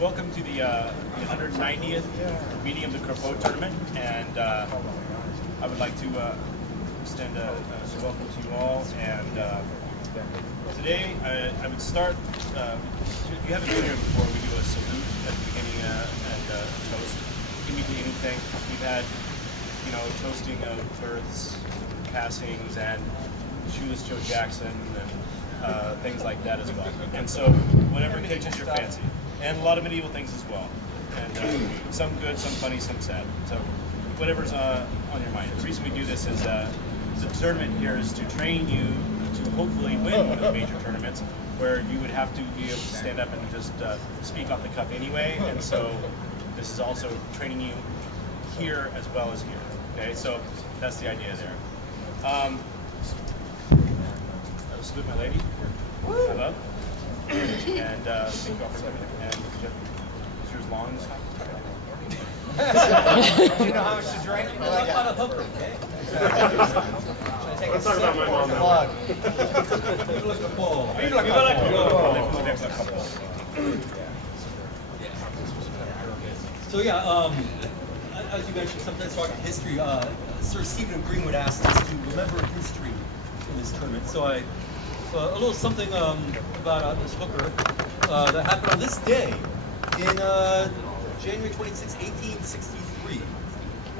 welcome to the 190th meeting of the Crapaud tournament, and I would like to extend a welcome to you all. And today, I would start. If you haven't been here before, we do a salute at the beginning and a toast. It can be anything. We've had, toasting of births, passings, and Shoeless Joe Jackson, and things like that as well. And so, whatever catches your fancy. And a lot of medieval things as well. And some good, some funny, some sad. So, whatever's on your mind. The reason we do this is the tournament here is to train you to hopefully win one of the major tournaments, where you would have to be able to stand up and just speak off the cuff anyway. And so, this is also training you here as well as here. Okay, so that's the idea there. I'll salute my lady. I love. And thank you all for coming. And is yours long this time? Do you know how much to drink? Like on a hooker, okay? Let's talk about my mom now. So yeah, as you mentioned, sometimes talking history, Sir Stephen Greenwood asked us to remember history in this tournament. So a little something about this hooker that happened on this day in January 26, 1863.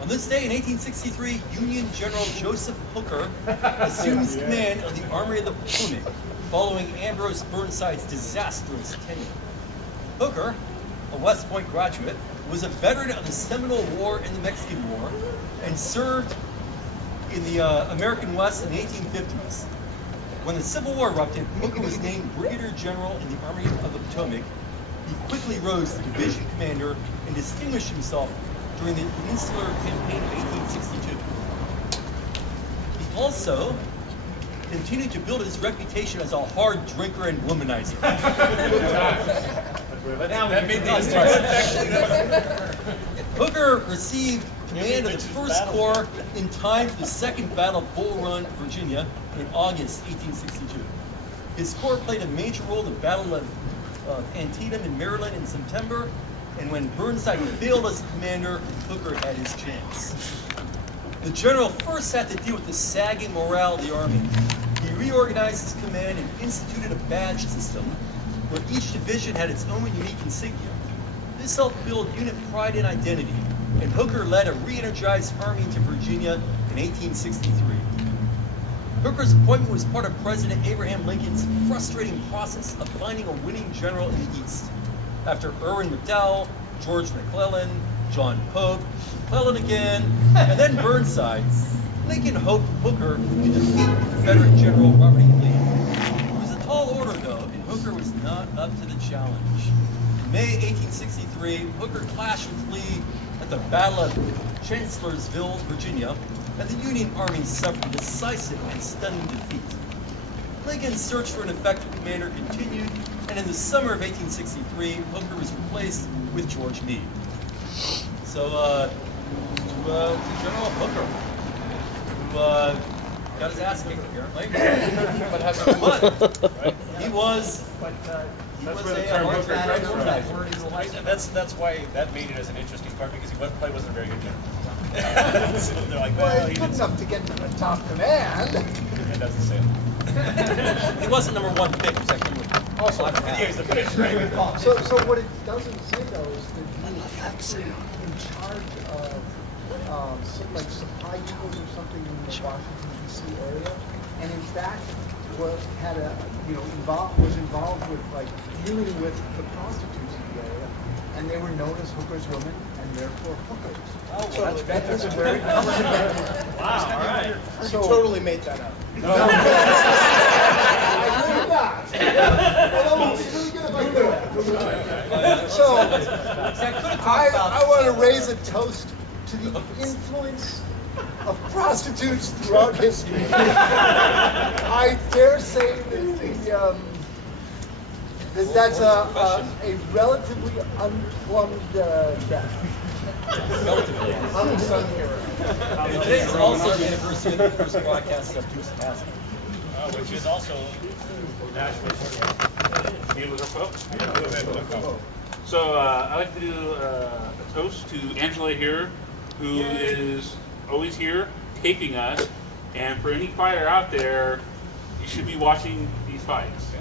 On this day in 1863, Union General Joseph Hooker assumes command of the Army of the Potomac following Ambrose Burnside's disastrous tenure. Hooker, a West Point graduate, was a veteran of the Seminole War and the Mexican War and served in the American West in the 1850s. When the Civil War erupted, Hooker was named Brigadier General in the Army of the Potomac. He quickly rose to division commander and distinguished himself during the Peninsular Campaign of 1862. He also continued to build his reputation as a hard drinker and womanizer. Hooker received command of the 1st Corps in time for the Second Battle of Bull Run, Virginia, in August 1862. His corps played a major role in the Battle of Antietam in Maryland in September, and when Burnside failed as commander, Hooker had his chance. The general first had to deal with the sagging morale of the army. He reorganized his command and instituted a badge system where each division had its own unique insignia. This helped build unit pride and identity, and Hooker led a re-energized army into Virginia in 1863. Hooker's appointment was part of President Abraham Lincoln's frustrating process of finding a winning general in the East. After Irwin McDowell, George McClellan, John Pope, McClellan again, and then Burnside, Lincoln hoped Hooker could defeat Confederate General Robert E. Lee. It was a tall order, though, and Hooker was not up to the challenge. In May 1863, Hooker clashed with Lee at the Battle of Chancellorsville, Virginia, and the Union Army suffered a decisive and stunning defeat. Lincoln's search for an effective commander continued, and in the summer of 1863, Hooker was replaced with George Meade. So, to General Hooker, who got his ass kicked apparently, but has won. Right? He was That's why that made it as an interesting part, because he probably wasn't a very good general. So they're like, well, he's good enough to get to the top command. It doesn't say that. He wasn't number 1 pick. He was actually Also, He's the fish, right? so what it doesn't say though is that he was actually in charge of some, like supply depots or something in the Washington D.C. area, and in fact was involved with like dealing with the prostitutes in the area, and they were known as hookers women and therefore hookers. Oh, so well, that was a very Wow, all right. So, Totally made that up. I did not. Although it was really good if I could. So I want to raise a toast to the influence of prostitutes throughout history. I dare say that's a relatively unplumbed death. Today is also the anniversary of the first broadcast of Deuce Passing. Which is also National. So I'd like to do a toast to Angela here, who is always here taping us. And for any fighter out there, you should be watching these fights.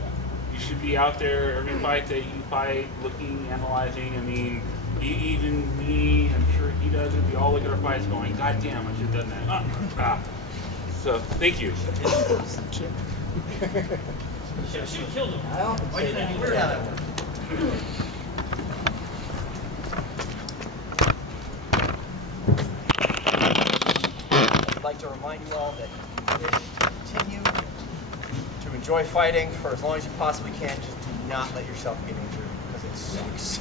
You should be out there every fight that you fight, looking, analyzing. I mean, even me, I'm sure he does it. We all look at our fights going, God damn, I should have done that. So, thank you. She killed him. Why didn't you wear that? I'd like to remind you all that you continue to enjoy fighting for as long as you possibly can. Just do not let yourself get injured because it sucks.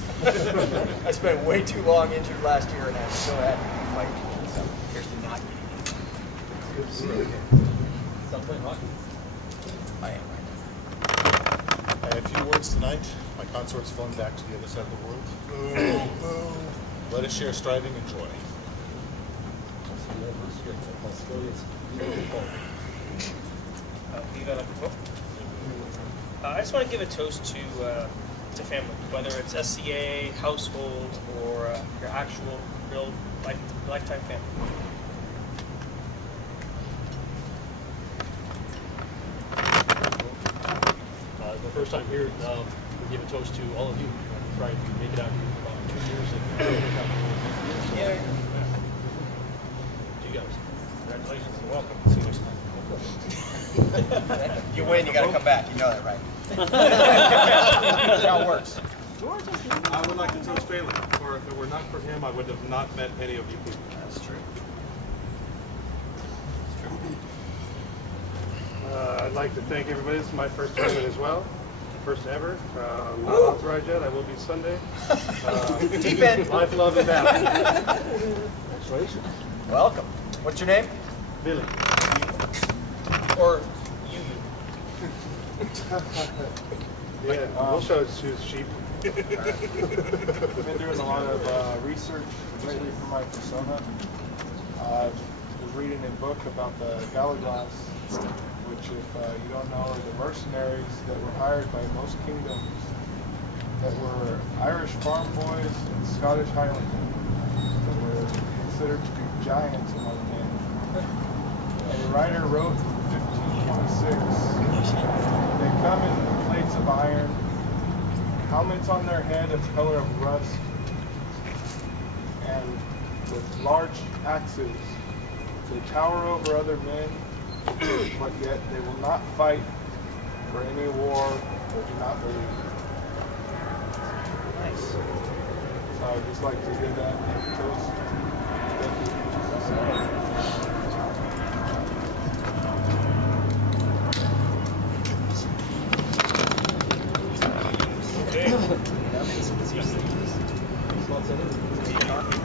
I spent way too long injured last year, and I'm so happy to be fighting. So here's to not getting injured. Good to see you again. Stop playing hockey. I am right A few words tonight. My consort's flown back to the other side of the world. Boo, boo. Let us share striving and joy. I just want to give a toast to family, whether it's SCA, household, or your actual real lifetime family. The first time here, we give a toast to all of you. Trying to make it out here for about 2 years and Yeah. you guys. Congratulations and welcome. See you next time. You win, you got to come back. You know that, right? That's how it works. I would like to toast Phelan, for if it were not for him, I would have not met any of you people. That's true. I'd like to thank everybody. This is my first tournament as well. First ever. Not authorized yet. I will be Sunday. Deep end. Life, love, and battle. Congratulations. Welcome. What's your name? Billy. Or you. Yeah, we'll show his sheep. I've been doing a lot of research lately for my persona. I was reading a book about the Galaglass, which, if you don't know, are the mercenaries that were hired by most kingdoms that were Irish farm boys and Scottish Highlanders that were considered to be giants among men. And the writer wrote in 1526, they come in plates of iron, helmets on their head of the color of rust, and with large axes. They tower over other men, but yet they will not fight for any war or do not believe. Nice. So I would just like to give that toast